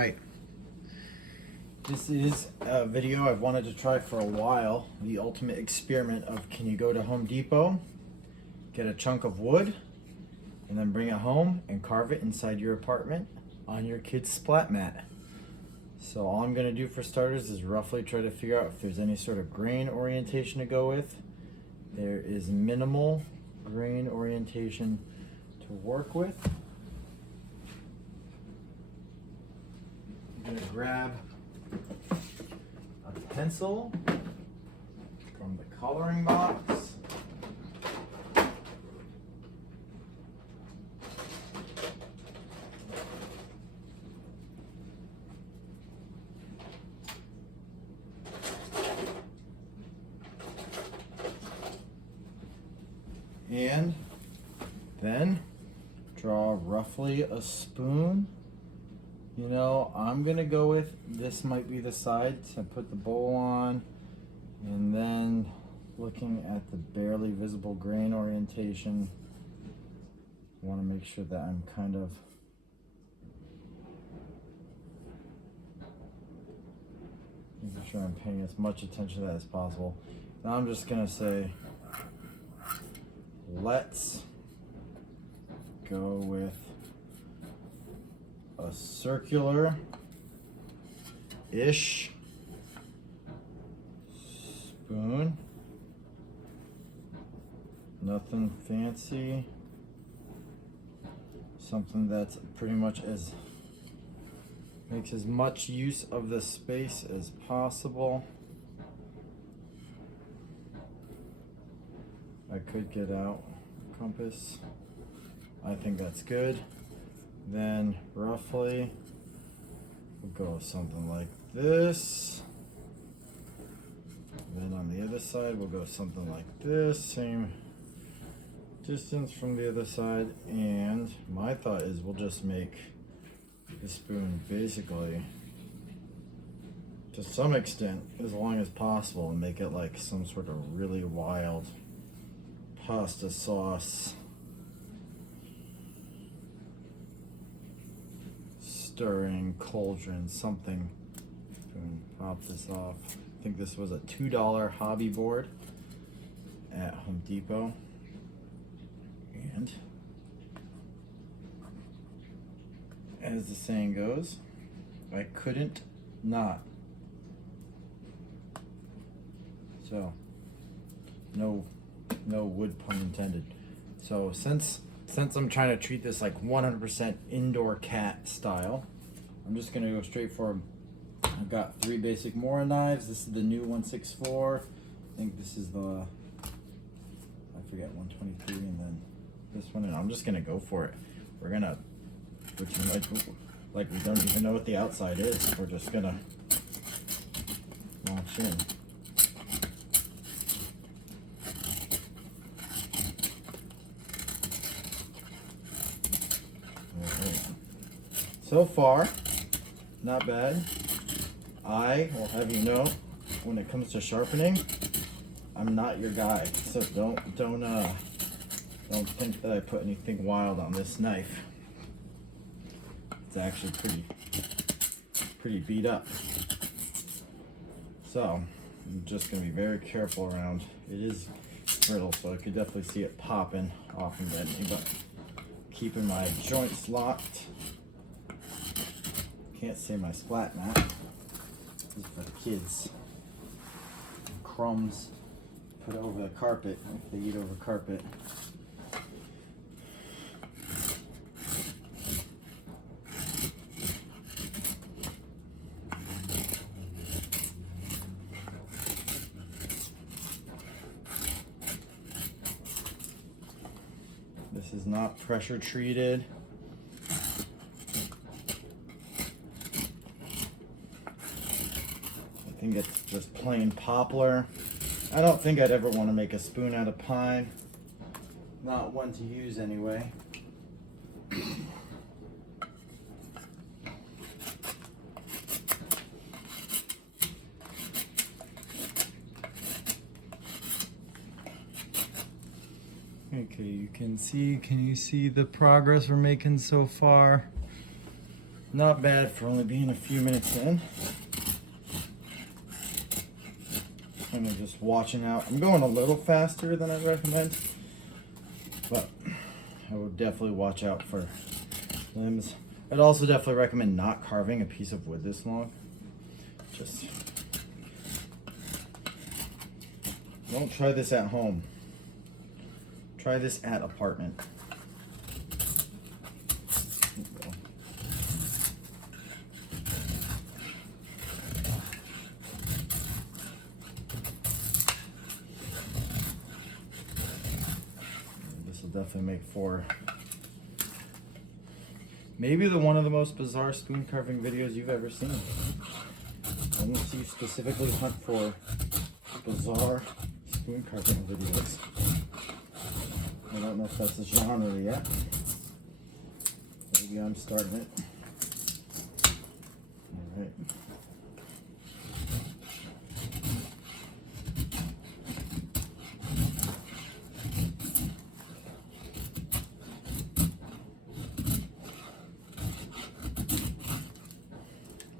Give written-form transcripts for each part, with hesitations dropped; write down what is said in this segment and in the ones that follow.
Alright, this is a video I've wanted to try for a while. The ultimate experiment of, can you go to Home Depot, get a chunk of wood, and then bring it home and carve it inside your apartment on your kid's splat mat. So all I'm going to do for starters is roughly try to figure out if there's any sort of grain orientation to go with. There is minimal grain orientation to work with. I'm going to grab a pencil from the coloring box. And then draw roughly a spoon. You know, I'm gonna go with, this might be the side to put the bowl on, and then looking at the barely visible grain orientation, I want to make sure that I'm kind of making sure I'm paying as much attention to that as possible. Now I'm just gonna say, let's go with a circular-ish spoon. Nothing fancy. Something that's pretty much makes as much use of the space as possible. I could get out a compass. I think that's good. Then roughly we'll go with something like this. Then on the other side we'll go something like this, same distance from the other side. And my thought is we'll just make the spoon basically, to some extent, as long as possible, and make it like some sort of really wild pasta sauce stirring cauldron, something. Pop this off. I think this was a $2 hobby board at Home Depot. And as the saying goes, I couldn't not. So no wood pun intended. So since I'm trying to treat this like 100% indoor cat style, I'm just gonna go straight for, I've got 3 basic Mora knives. This is the new 164. I think this is the, I forget, 123, and then this one, and I'm just gonna go for it. We're gonna, like we don't even know what the outside is. We're just gonna launch in. So far, not bad. I will have you know, when it comes to sharpening, I'm not your guy. So don't think that I put anything wild on this knife. It's actually pretty beat up. So I'm just gonna be very careful around. It is brittle, so I could definitely see it popping off and at me, but keeping my joints locked. Can't say my splat mat. This is for the kids. Crumbs put over the carpet if they eat over carpet. This is not pressure treated. I think it's just plain poplar. I don't think I'd ever want to make a spoon out of pine. Not one to use anyway. Okay, can you see the progress we're making so far? Not bad for only being a few minutes in. And I'm just watching out. I'm going a little faster than I recommend, but I would definitely watch out for limbs. I'd also definitely recommend not carving a piece of wood this long. Just don't try this at home. Try this at apartment. This will definitely make for maybe one of the most bizarre spoon carving videos you've ever seen. Unless you specifically hunt for bizarre spoon carving videos. I don't know if that's a genre yet. Maybe I'm starting it. Alright.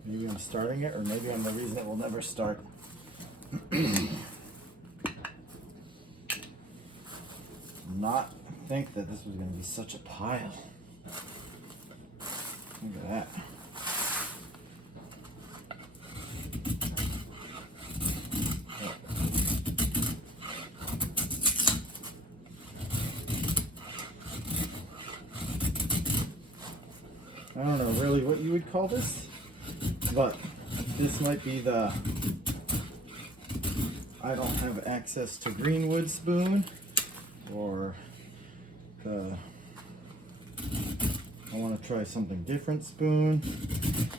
Maybe I'm starting it, or maybe I'm the reason it will never start. Not think that this was going to be such a pile. Look at that. I don't know really what you would call this, but this might be the I don't have access to Greenwood spoon, or the I want to try something different spoon.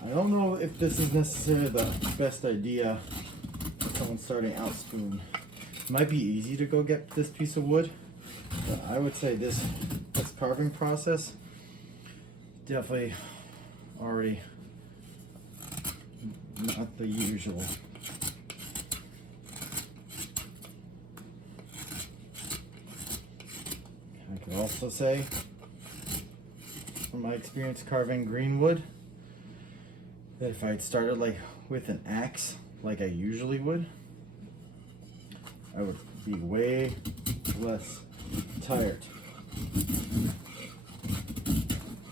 I don't know if this is necessarily the best idea for someone starting out spoon. It might be easy to go get this piece of wood, but I would say this carving process definitely already not the usual. I could also say, from my experience carving greenwood, that if I had started like with an axe, like I usually would, I would be way less tired.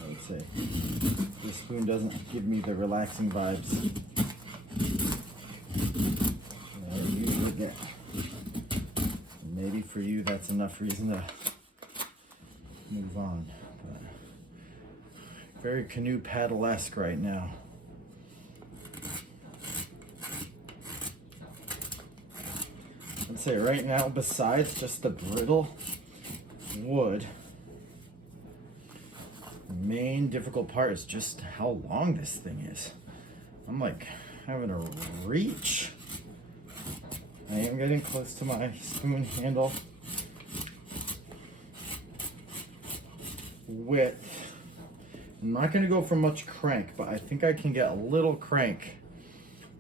I would say this spoon doesn't give me the relaxing vibes that I usually get. Maybe for you that's enough reason to move on, but very canoe paddle-esque right now. I'd say right now, besides just the brittle wood, the main difficult part is just how long this thing is. I'm like having to reach. I am getting close to my spoon handle width. I'm not going to go for much crank, but I think I can get a little crank,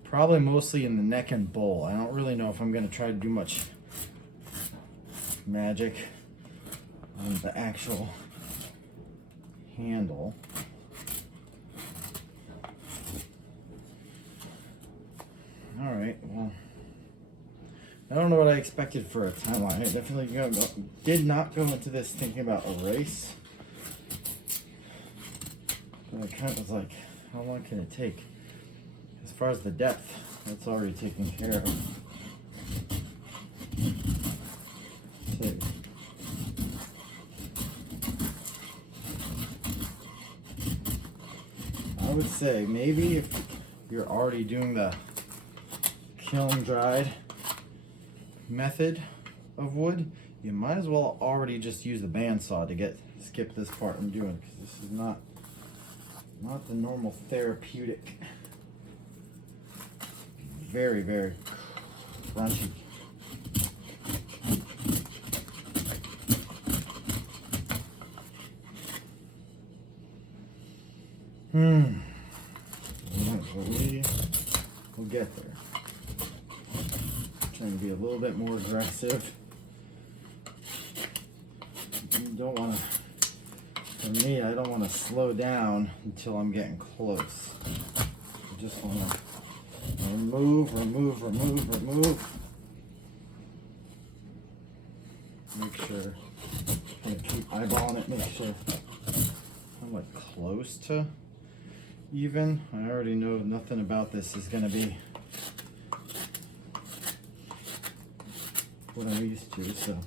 probably mostly in the neck and bowl. I don't really know if I'm going to try to do much magic on the actual handle. All right, well, I don't know what I expected for a timeline. I definitely did not go into this thinking about a race. But I kind of was like, how long can it take? As far as the depth, that's already taken care of. So, I would say maybe if you're already doing the kiln dried method of wood, you might as well already just use the bandsaw to skip this part I'm doing, because this is not the normal therapeutic. Very, very crunchy. We'll get there. Trying to be a little bit more aggressive. You don't want to For me, I don't want to slow down until I'm getting close. I just want to remove. Make sure, I'm gonna keep eyeballing it, make sure I'm like close to even. I already know nothing about this is gonna be what I'm used to, so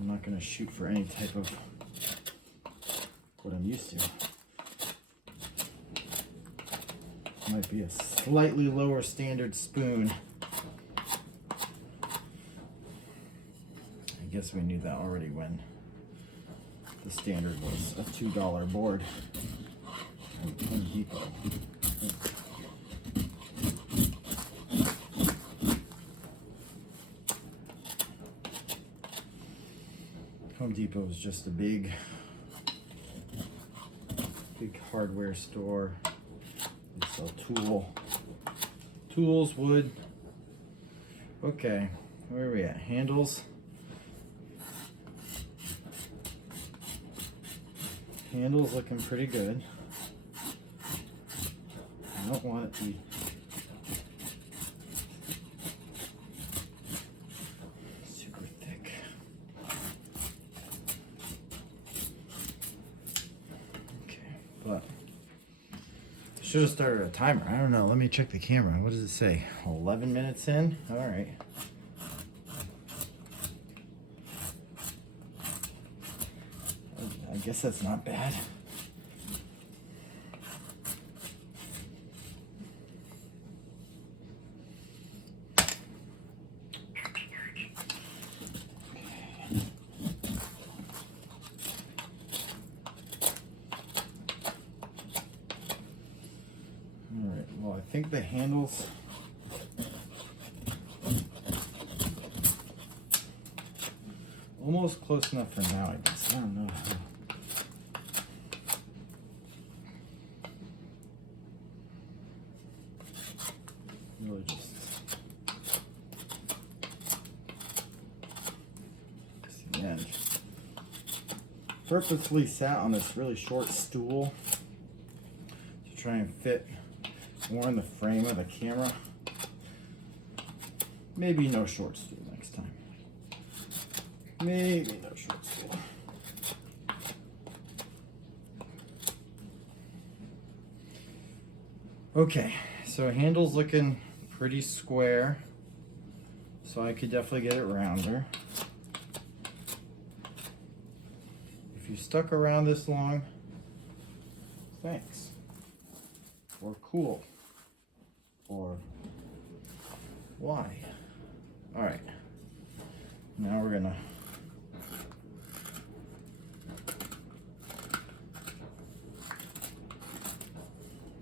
I'm not gonna shoot for any type of what I'm used to. Might be a slightly lower standard spoon. I guess we knew that already when the standard was a $2 board at Home Depot. Home Depot is just a big hardware store. They sell tools, wood. Okay, where are we at? Handles. Handle's looking pretty good. I don't want it to be super thick. Okay, but I should have started a timer. I don't know. Let me check the camera. What does it say? 11 minutes in? All right. I guess that's not bad. All right, well, I think the handles almost close enough for now, I guess. I don't know how. Really just the end. Purposely sat on this really short stool to try and fit more in the frame of the camera. Maybe no short stool next time. Maybe no short stool. Okay, so handle's looking pretty square, so I could definitely get it rounder. If you stuck around this long, thanks. Or cool. Or why? All right, now we're gonna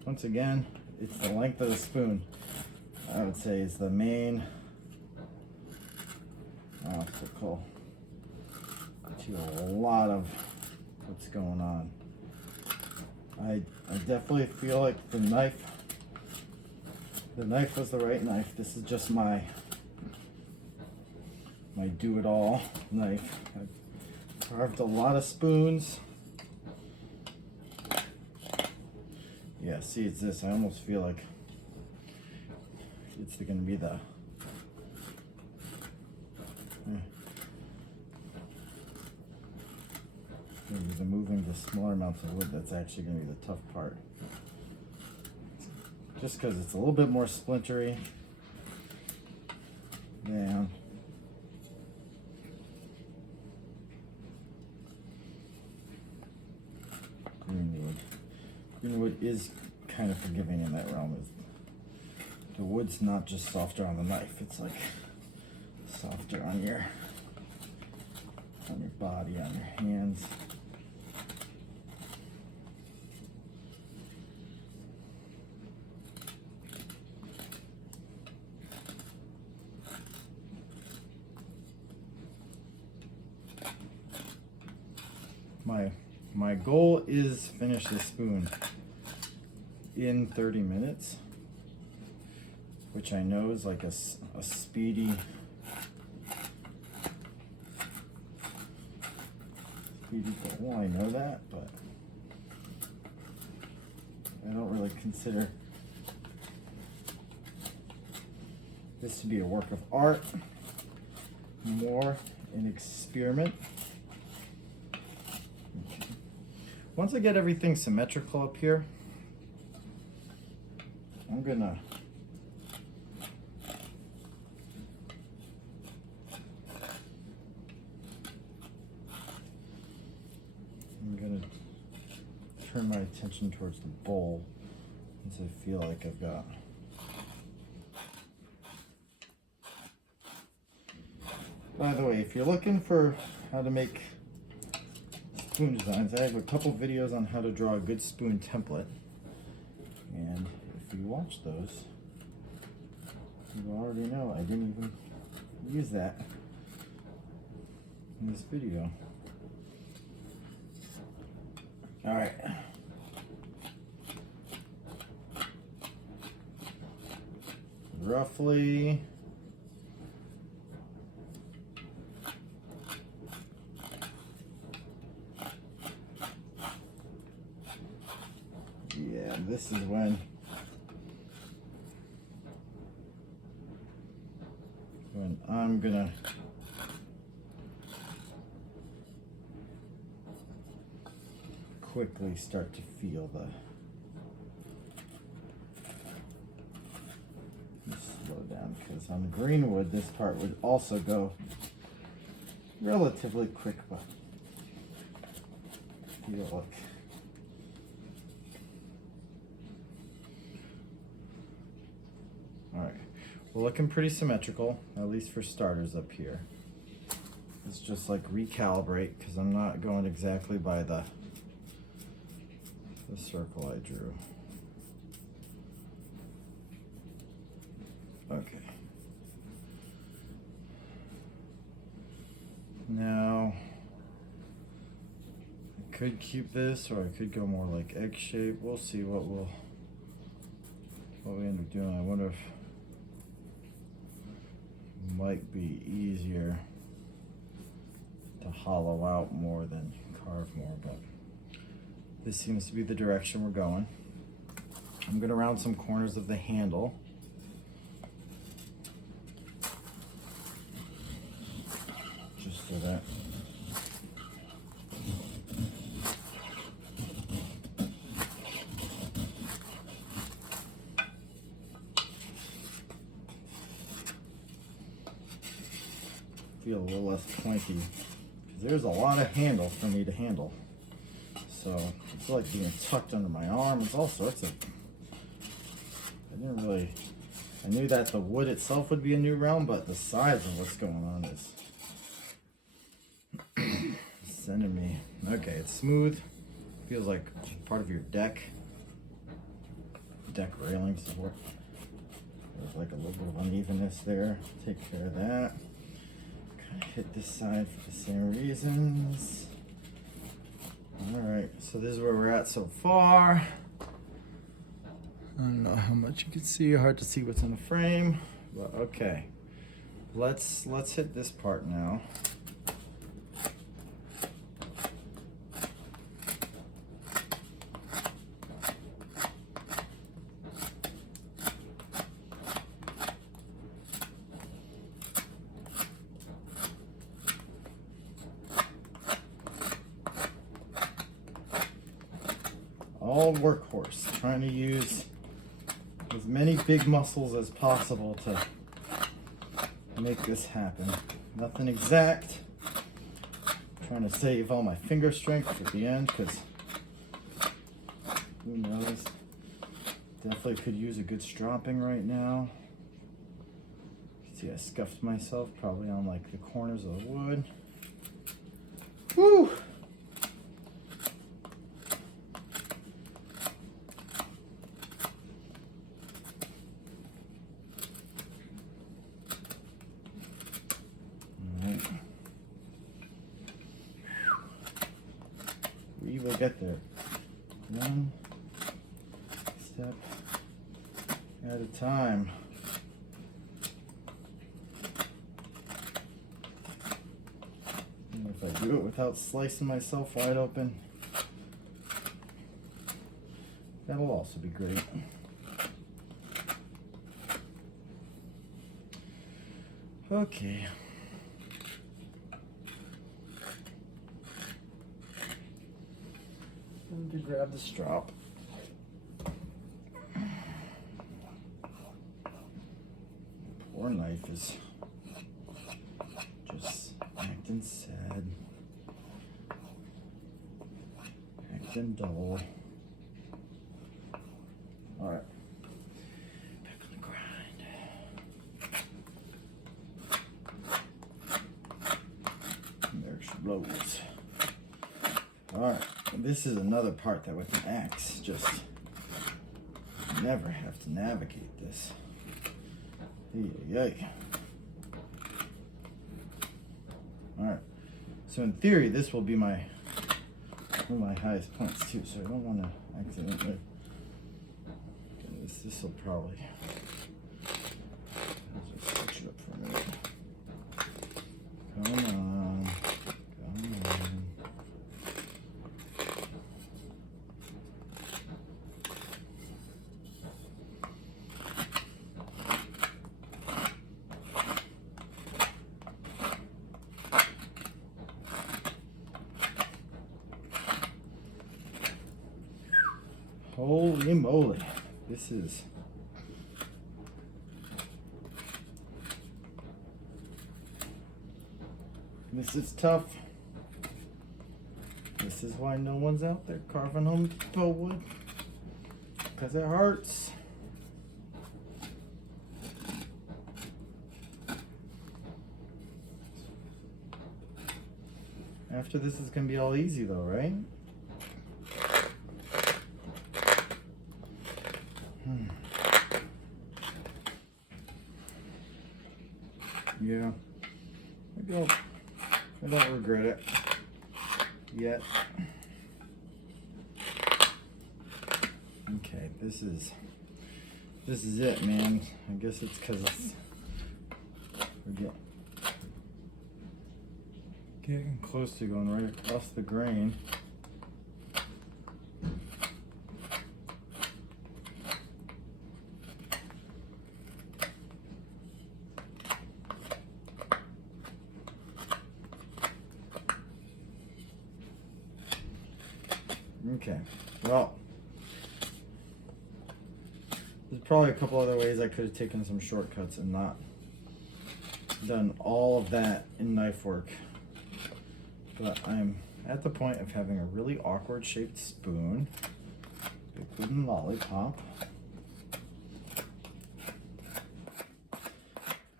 once again, it's the length of the spoon. I would say is the main obstacle to a lot of what's going on. I definitely feel like the knife was the right knife. This is just my do-it-all knife. I've carved a lot of spoons. Yeah, see, it's this. I almost feel like it's going to be the moving the smaller amounts of wood that's actually going to be the tough part. Just because it's a little bit more splintery. Down. Greenwood. Greenwood is kind of forgiving in that realm. The wood's not just softer on the knife, it's like softer on your body, on your hands. My goal is finish this spoon in 30 minutes, which I know is like a speedy feet equal. Well, I know that, but I don't really consider this to be a work of art, more an experiment. Okay. Once I get everything symmetrical up here, I'm gonna turn my attention towards the bowl once I feel like I've got By the way, if you're looking for how to make spoon designs, I have a couple videos on how to draw a good spoon template. And if you watch those, you already know I didn't even use that in this video. All right. Roughly this is when I'm gonna quickly start to feel the slow down, because on the green wood this part would also go relatively quick, but feel like we're looking pretty symmetrical, at least for starters up here. Let's just like recalibrate, because I'm not going exactly by the circle I drew. Okay. Now, I could keep this, or I could go more like egg shape. We'll see what we end up doing. I wonder if might be easier to hollow out more than carve more, but this seems to be the direction we're going. I'm going to round some corners of the handle. Just so that feel a little less pointy, because there's a lot of handle for me to handle. So it's like being tucked under my arm. It's all sorts of, I knew that the wood itself would be a new realm, but the size of what's going on is sending me. Okay, it's smooth. Feels like part of your deck railing support. There's like a little bit of unevenness there. Take care of that. Hit this side for the same reasons. Alright, so this is where we're at so far. I don't know how much you can see, hard to see what's in the frame, but okay. Let's hit this part now. All workhorse, trying to use as many big muscles as possible to make this happen. Nothing exact. Trying to save all my finger strength at the end, because who knows? Definitely could use a good stropping right now. See, I scuffed myself probably on like the corners of the wood. Woo! We will get there. One step at a time. I'm gonna If I do it without slicing myself wide open, that'll also be great. Okay. Time to grab the strop. Poor knife is just acting sad, acting dull. All right, back on the grind. And there she blows. All right, and this is another part that with an axe, just never have to navigate this. Yay. All right, so in theory, this will be one of my highest points too, so I don't want to accidentally. This will probably. I'll just switch it up for a minute. Come on, come on. Holy moly, this is tough. This is why no one's out there carving Home Depot wood, because it hurts. After this is gonna be all easy though, right? Yeah, I don't regret it yet. Okay, this is it, man. I guess it's because we're getting close to going right across the grain. Okay, well, there's probably a couple other ways I could have taken some shortcuts and not done all of that in knife work, but I'm at the point of having a really awkward shaped spoon, big wooden lollipop.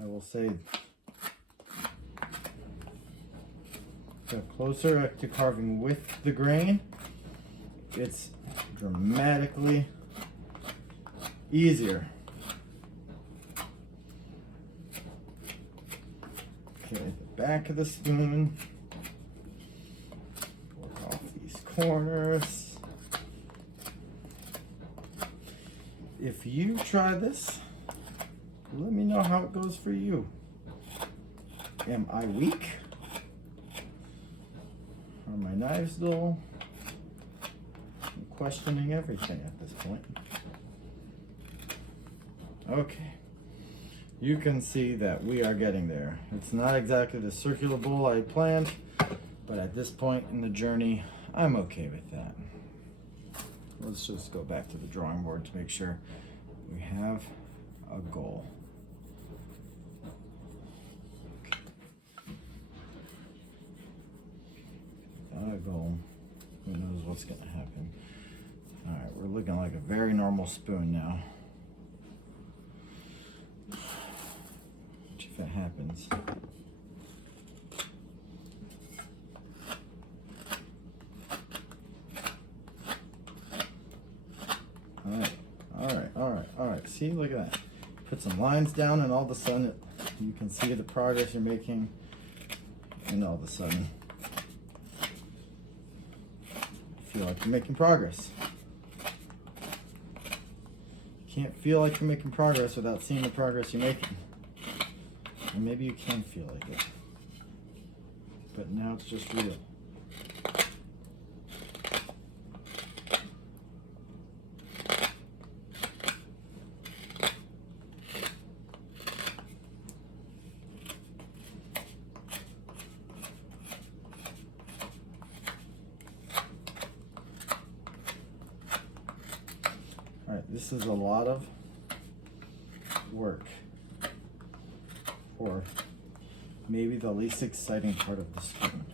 I will say the closer to carving with the grain, it's dramatically easier. Okay, the back of the spoon. Work off these corners. If you try this, let me know how it goes for you. Am I weak? Are my knives dull? Questioning everything at this point. Okay, you can see that we are getting there. It's not exactly the circular bowl I planned, but at this point in the journey, I'm okay with that. Let's just go back to the drawing board to make sure we have a goal. Without a goal, who knows what's going to happen. All right, we're looking like a very normal spoon now. Which, if it happens. All right. See, look at that. Put some lines down and all of a sudden you can see the progress you're making, and all of a sudden you feel like you're making progress. Can't feel like you're making progress without seeing the progress you're making. And maybe you can feel like it. but now it's just real. All right, this is a lot of work for maybe the least exciting part of the spoon.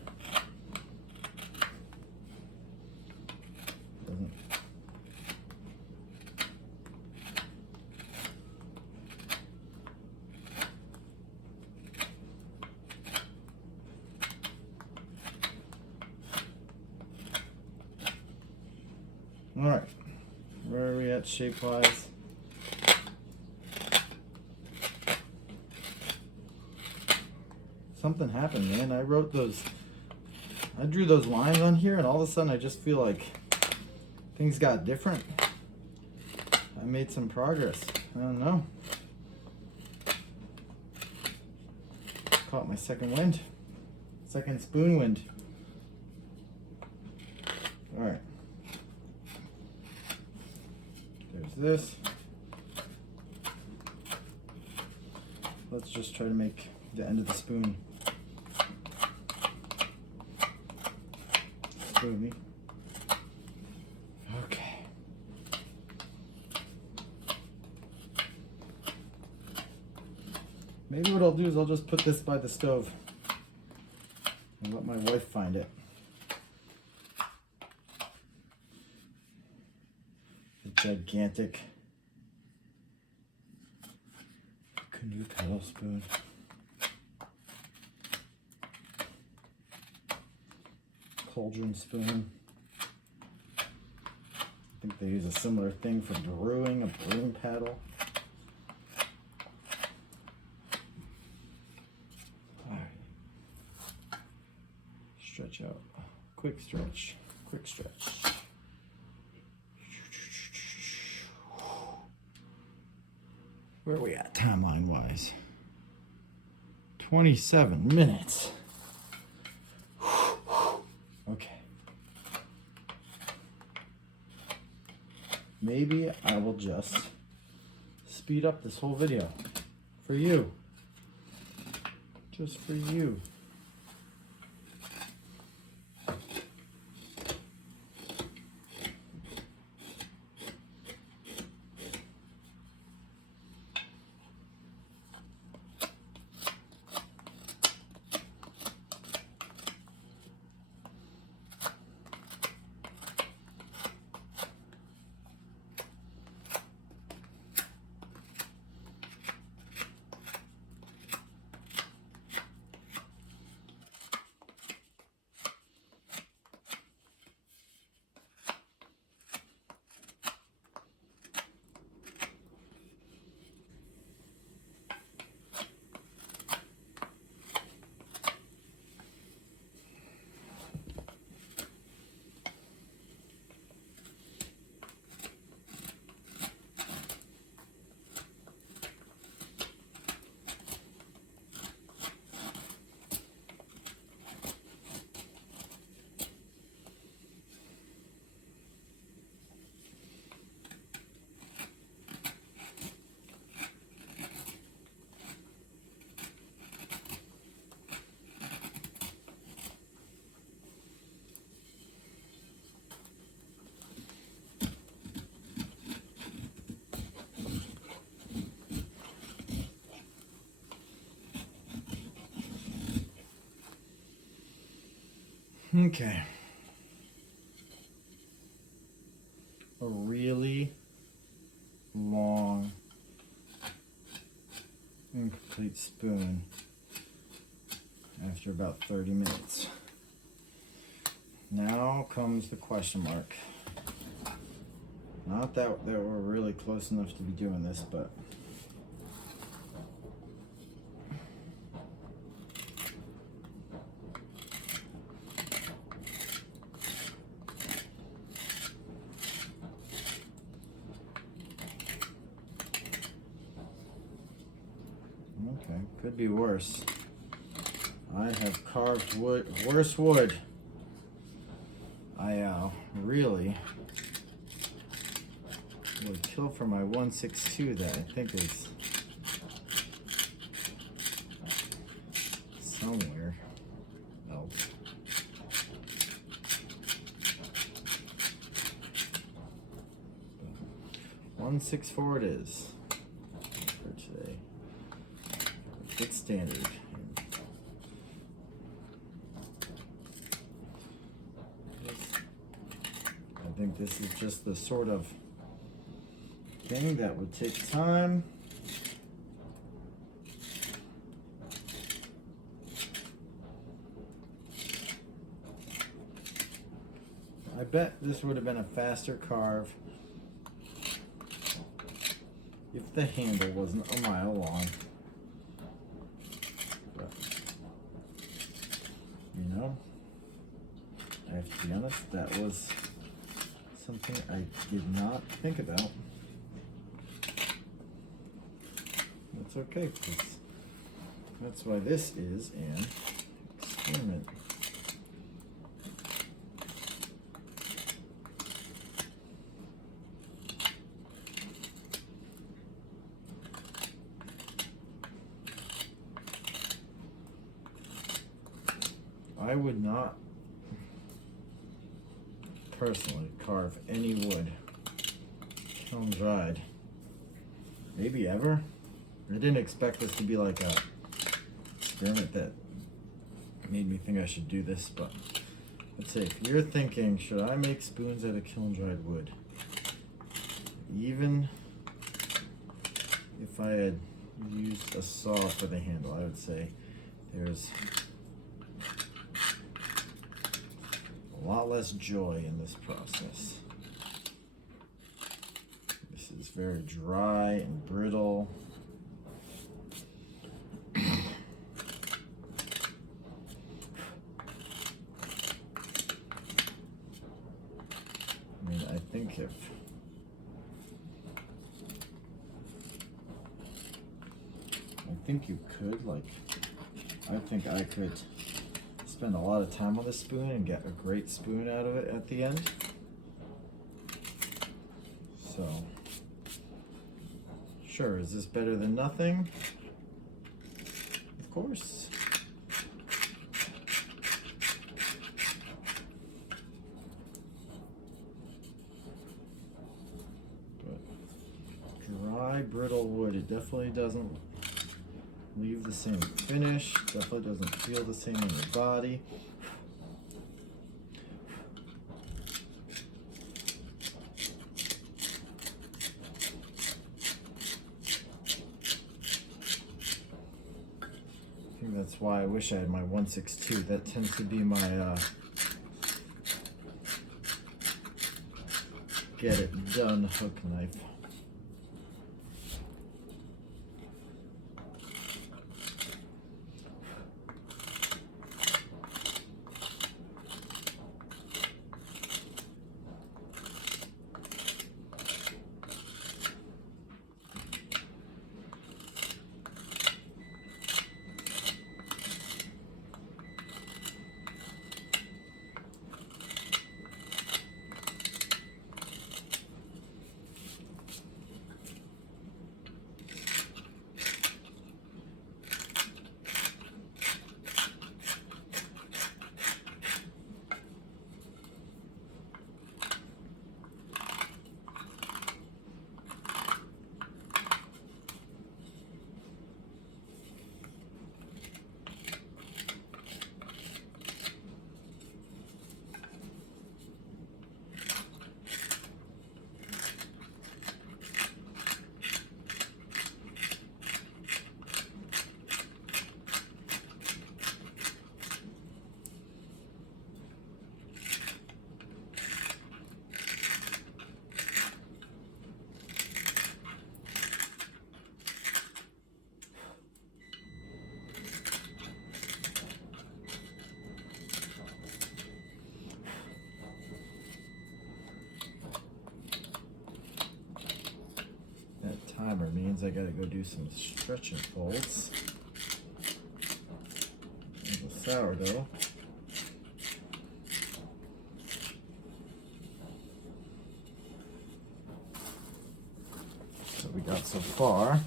All right, where are we at shape-wise? Something happened, man. I drew those lines on here, and all of a sudden I just feel like things got different. I made some progress. I don't know. Caught my second wind. Second spoon wind. All right. There's this. Let's just try to make the end of the spoon spoony. Okay. Maybe what I'll do is I'll just put this by the stove and let my wife find it. The gigantic canoe paddle spoon. Cauldron spoon. I think they use a similar thing for brewing, a brewing paddle. All right. Stretch out. Quick stretch. Quick stretch. Where are we at timeline wise? 27 minutes. Okay. Maybe I will just speed up this whole video for you. Just for you. Okay. A really long, incomplete spoon after about 30 minutes. Now comes the question mark. Not that we're really close enough to be doing this, but okay, could be worse. I have carved wood, worse wood. I really would kill for my 162 that I think is somewhere else. But 164 it is for today. Good standard. I think this is just the sort of thing that would take time. I bet this would have been a faster carve if the handle wasn't a mile long. But, you know, I have to be honest, that was something I did not think about. That's okay, because that's why this is an experiment. I would not personally carve any wood kiln dried. Maybe ever. I didn't expect this to be like a experiment that made me think I should do this, but let's say if you're thinking, should I make spoons out of kiln dried wood? Even if I had used a saw for the handle, I would say there's a lot less joy in this process. This is very dry and brittle. I mean, I think you could, like, I think I could spend a lot of time on the spoon and get a great spoon out of it at the end. So, sure, is this better than nothing? Of course. But dry, brittle wood, it definitely doesn't leave the same finish, definitely doesn't feel the same in your body. I think that's why I wish I had my 162. That tends to be my get it done hook knife. Timer means I gotta go do some stretch and folds. There's a sourdough. So we got so far.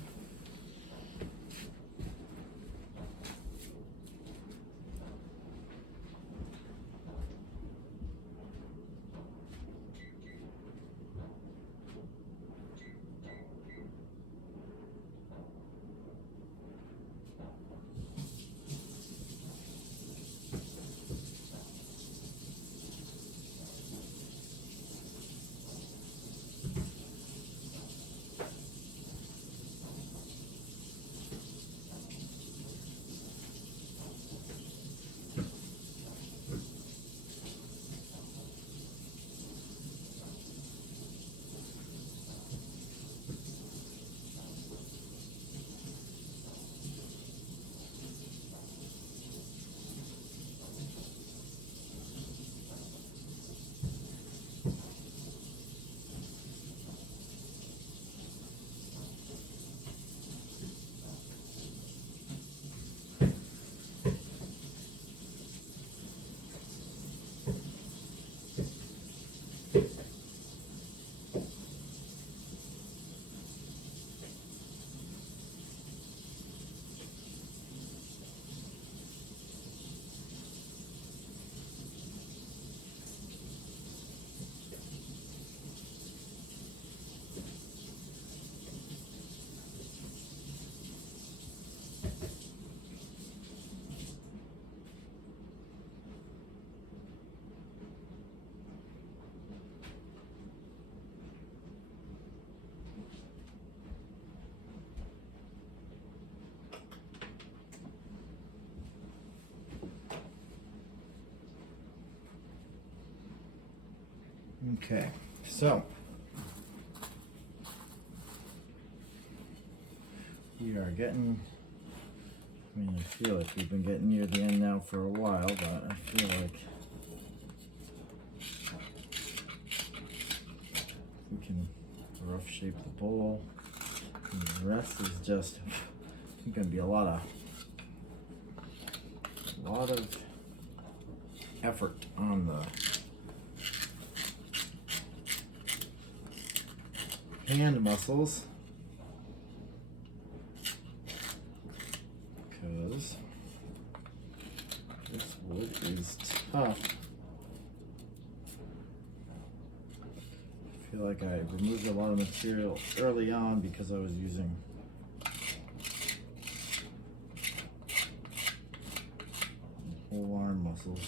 Okay, so we are getting, I feel like we've been getting near the end now for a while, but I feel like we can rough shape the bowl. And the rest is just going to be a lot of effort on the hand muscles, because this wood is tough. I feel like I removed a lot of material early on because I was using whole arm muscles.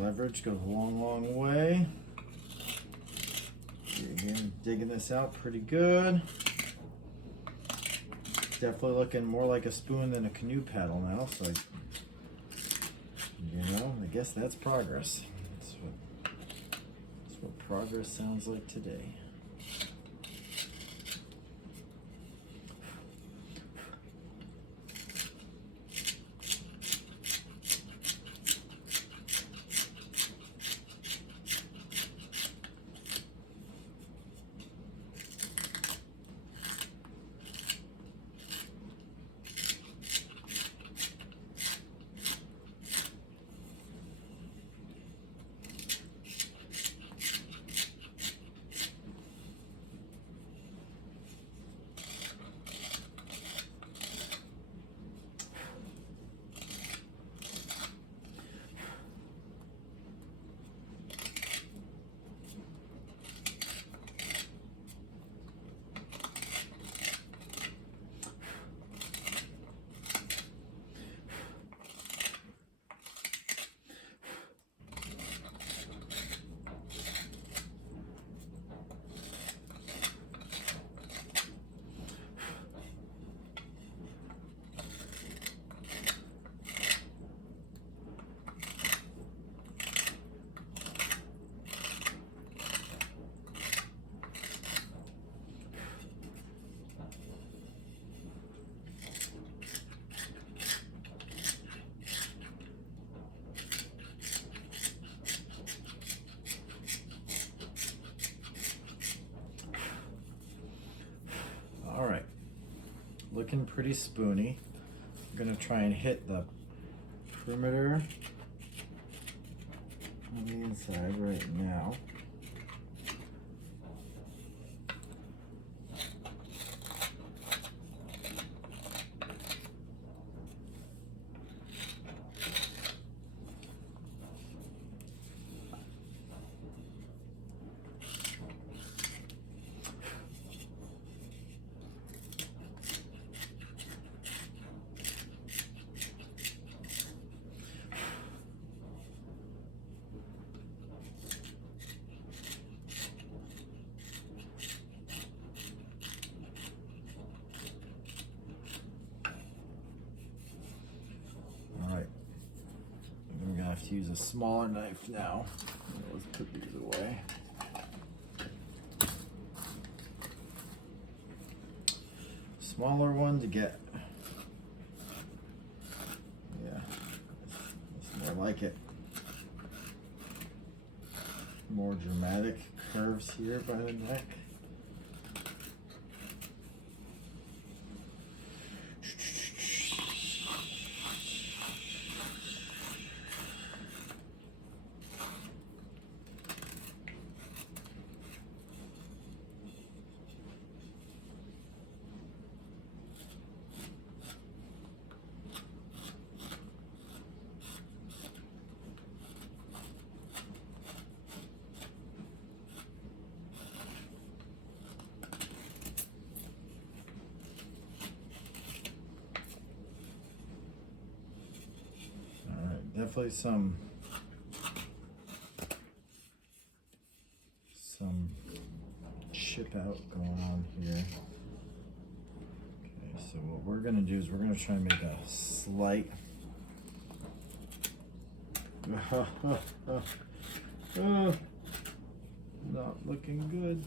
Leverage goes a long way. Again, digging this out pretty good. Definitely looking more like a spoon than a canoe paddle now, so I guess that's progress. That's what progress sounds like today. looking pretty spoony. I'm gonna try and hit the perimeter on the inside right now. To use a smaller knife now. Let's put these away. Smaller one to get, yeah, it's more like it. More dramatic curves here by the neck. Definitely some chip out going on here. Okay, so what we're gonna do is we're gonna try and make a slight not looking good.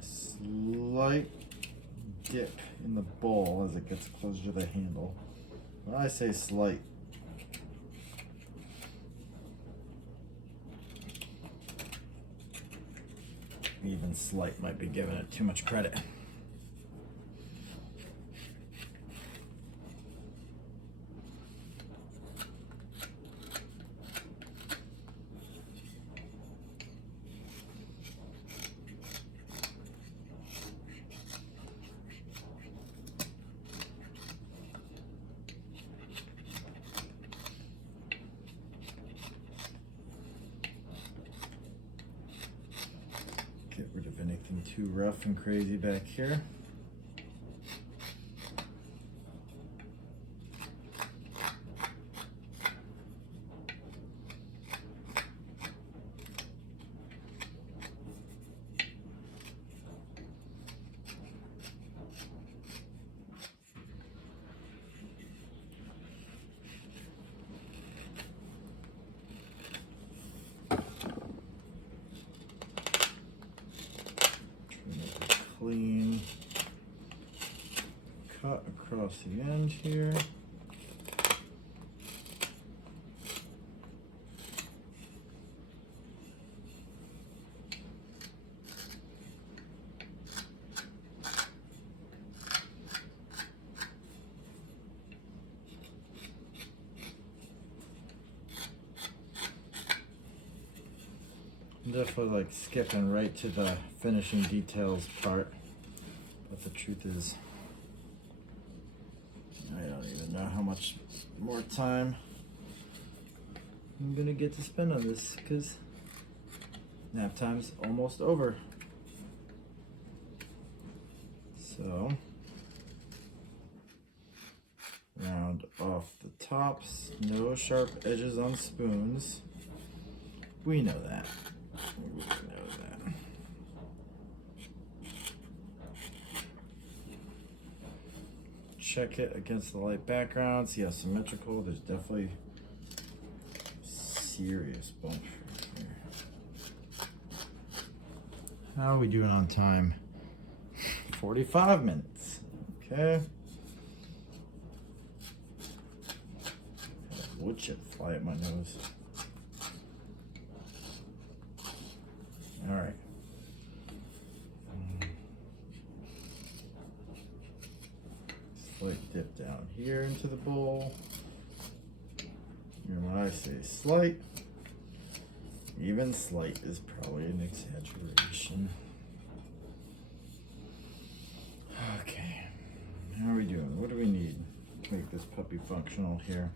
Slight dip in the bowl as it gets closer to the handle. When I say slight, even slight might be giving it too much credit. Get rid of anything too rough and crazy back here. Clean cut across the end here. I'm definitely like skipping right to the finishing details part, but the truth is I don't even know how much more time I'm gonna get to spend on this because nap time's almost over. So round off the tops, no sharp edges on spoons. We know that. We know that. Check it against the light background. See how symmetrical. There's definitely serious bump here. How are we doing on time? 45 minutes. Okay. wood chip fly at my nose. All right. Slight dip down here into the bowl. And when I say slight, even slight is probably an exaggeration. Okay, how are we doing? What do we need to make this puppy functional here?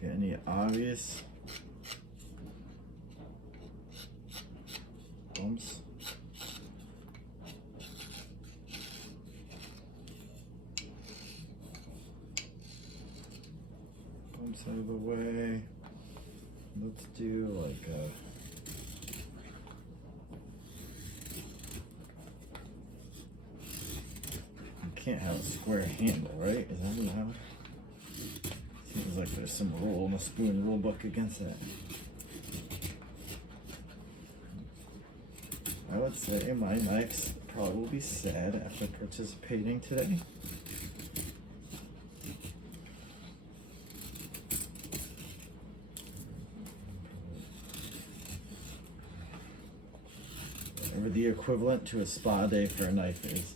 Get any obvious bumps? Bumps out of the way. Let's do like a can't have a square handle, right? Is that allowed? Seems like there's some rule in the spoon rule book against that. I would say my knife's probably sad after participating today. Whatever the equivalent to a spa day for a knife is.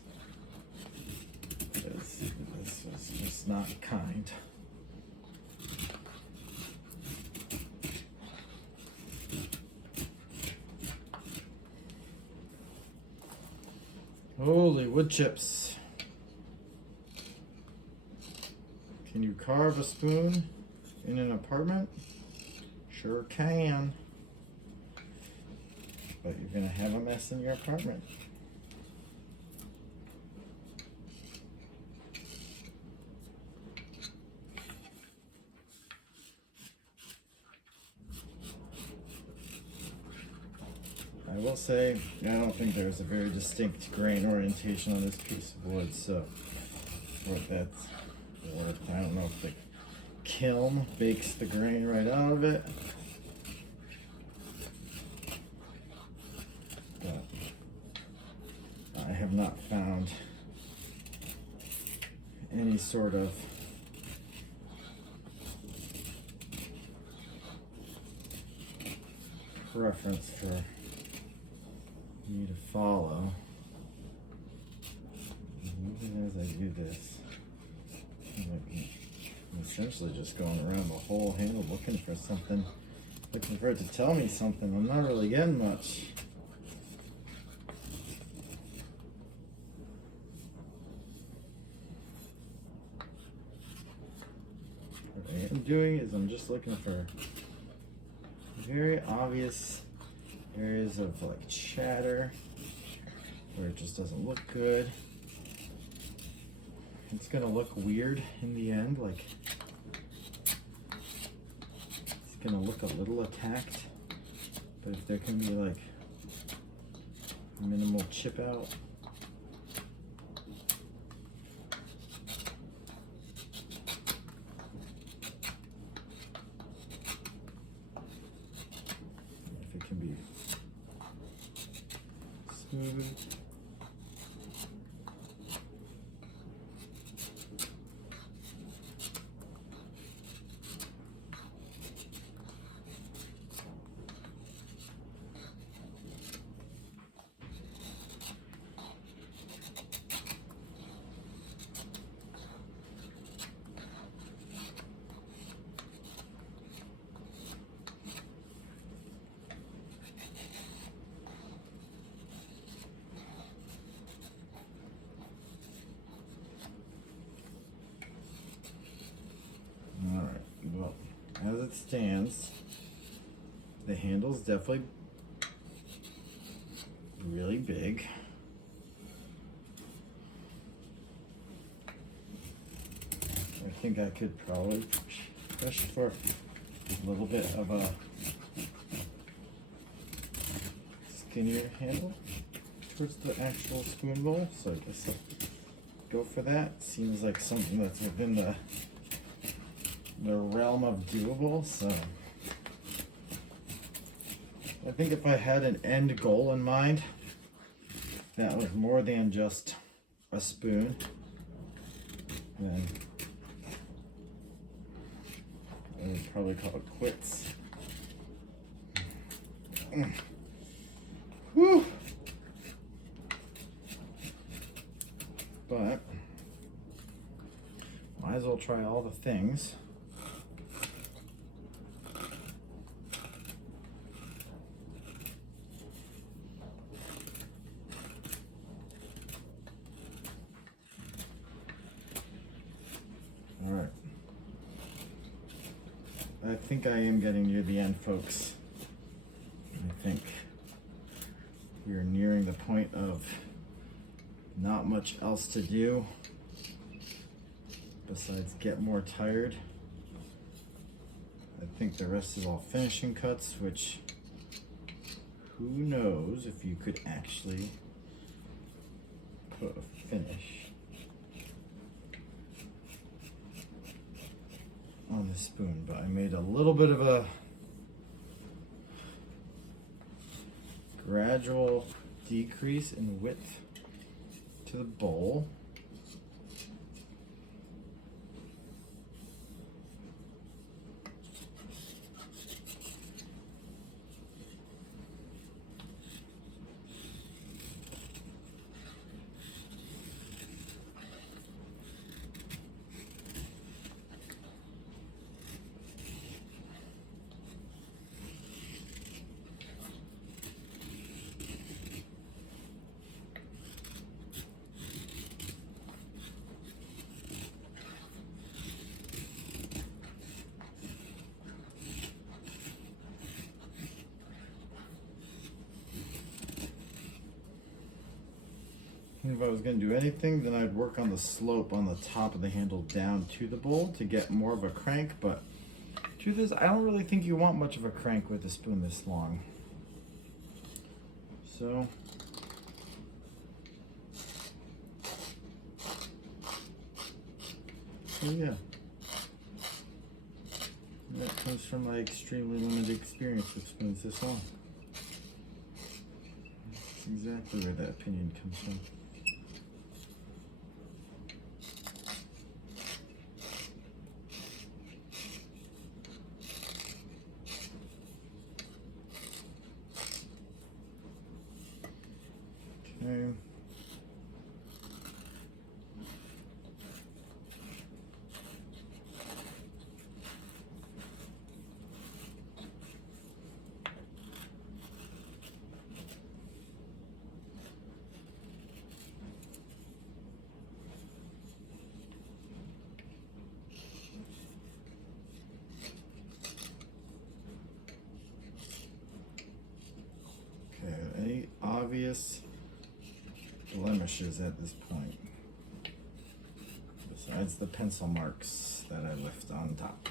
This was just not kind. Holy wood chips. Can you carve a spoon in an apartment? Sure can. But you're gonna have a mess in your apartment. I will say, I don't think there's a very distinct grain orientation on this piece of wood, so for what that's worth, I don't know if the kiln bakes the grain right out of it, but I have not found any sort of preference for me to follow. Even as I do this, I'm essentially just going around the whole handle looking for something, looking for it to tell me something. I'm not really getting much. What I am doing is I'm just looking for very obvious areas of like chatter where it just doesn't look good. It's gonna look weird in the end, like it's gonna look a little attacked, but if there can be like minimal chip out, if it can be smooth. Alright, well, as it stands, the handle's definitely really big. I think I could probably push for a little bit of a skinnier handle towards the actual spoon bowl, so I guess I'll go for that. Seems like something that's within the realm of doable, so I think if I had an end goal in mind that was more than just a spoon, then I would probably call it quits. Whew. But might as well try all the things. All right. I think I am getting near the end, folks. I think we are nearing the point of not much else to do besides get more tired. I think the rest is all finishing cuts, which who knows if you could actually put a finish on the spoon, but I made a little bit of a gradual decrease in width to the bowl. If I was going to do anything, then I'd work on the slope on the top of the handle down to the bowl to get more of a crank, but truth is, I don't really think you want much of a crank with a spoon this long. So yeah, that comes from my extremely limited experience with spoons this long. That's exactly where that opinion comes from. Okay. Any obvious blemishes at this point, besides the pencil marks that I left on top?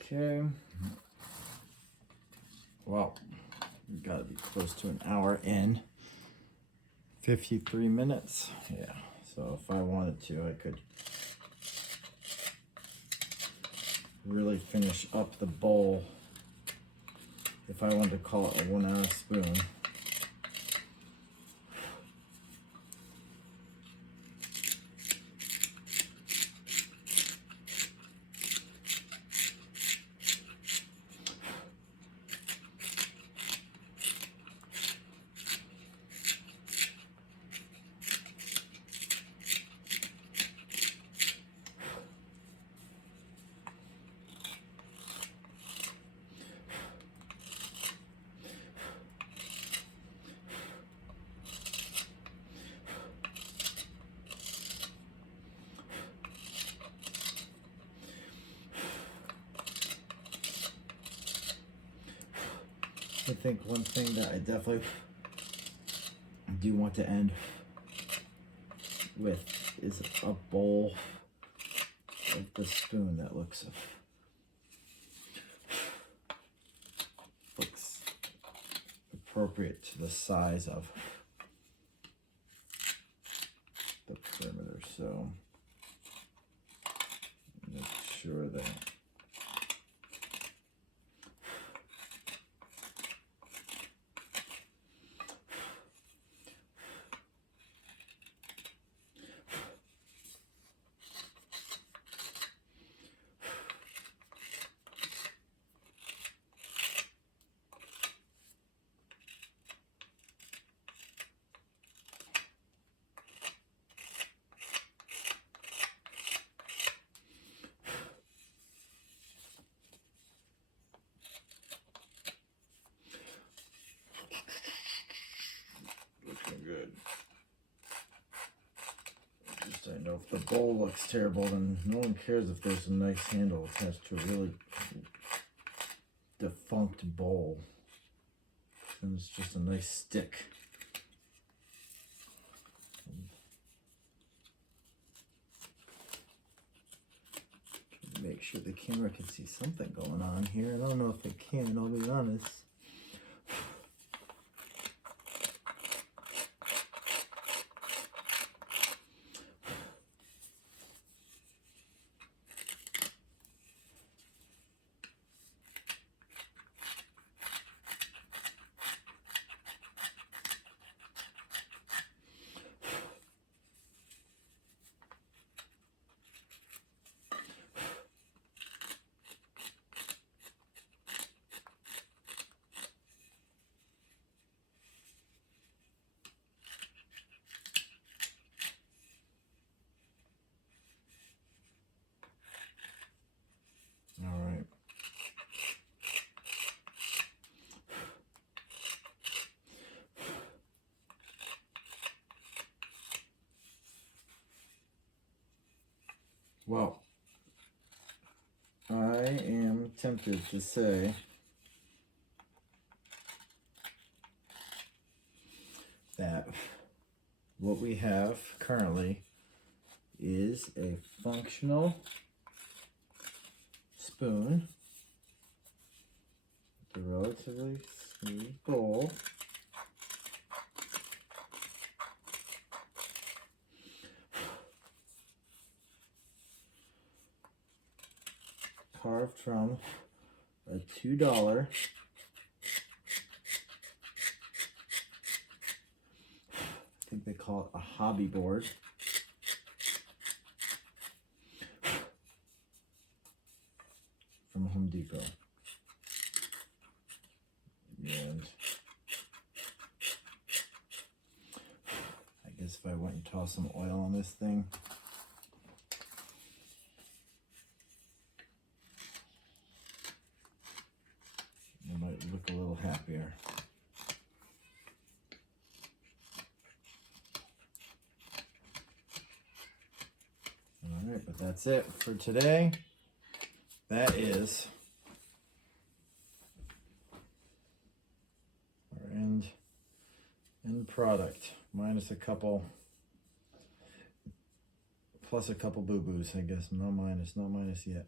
Okay. Well, we've got to be close to an hour in. 53 minutes. Yeah. So if I wanted to, I could really finish up the bowl if I wanted to call it a 1 hour spoon. I think one thing that I definitely do want to end with is a bowl of the spoon that looks appropriate to the size of the perimeter. So make sure that I know if the bowl looks terrible, then no one cares if there's a nice handle attached to a really defunct bowl. And it's just a nice stick. Make sure the camera can see something going on here. I don't know if it can, I'll be honest. All right. Well, I am tempted to say that what we have currently is a functional spoon with a relatively smooth bowl. Carved from a $2 I think they call it a hobby board. From Home Depot. And I guess if I went and tossed some oil on this thing, it might look a little happier. All right, but that's it for today. That is our end product, minus a couple, plus a couple boo-boos, I guess. No minus yet.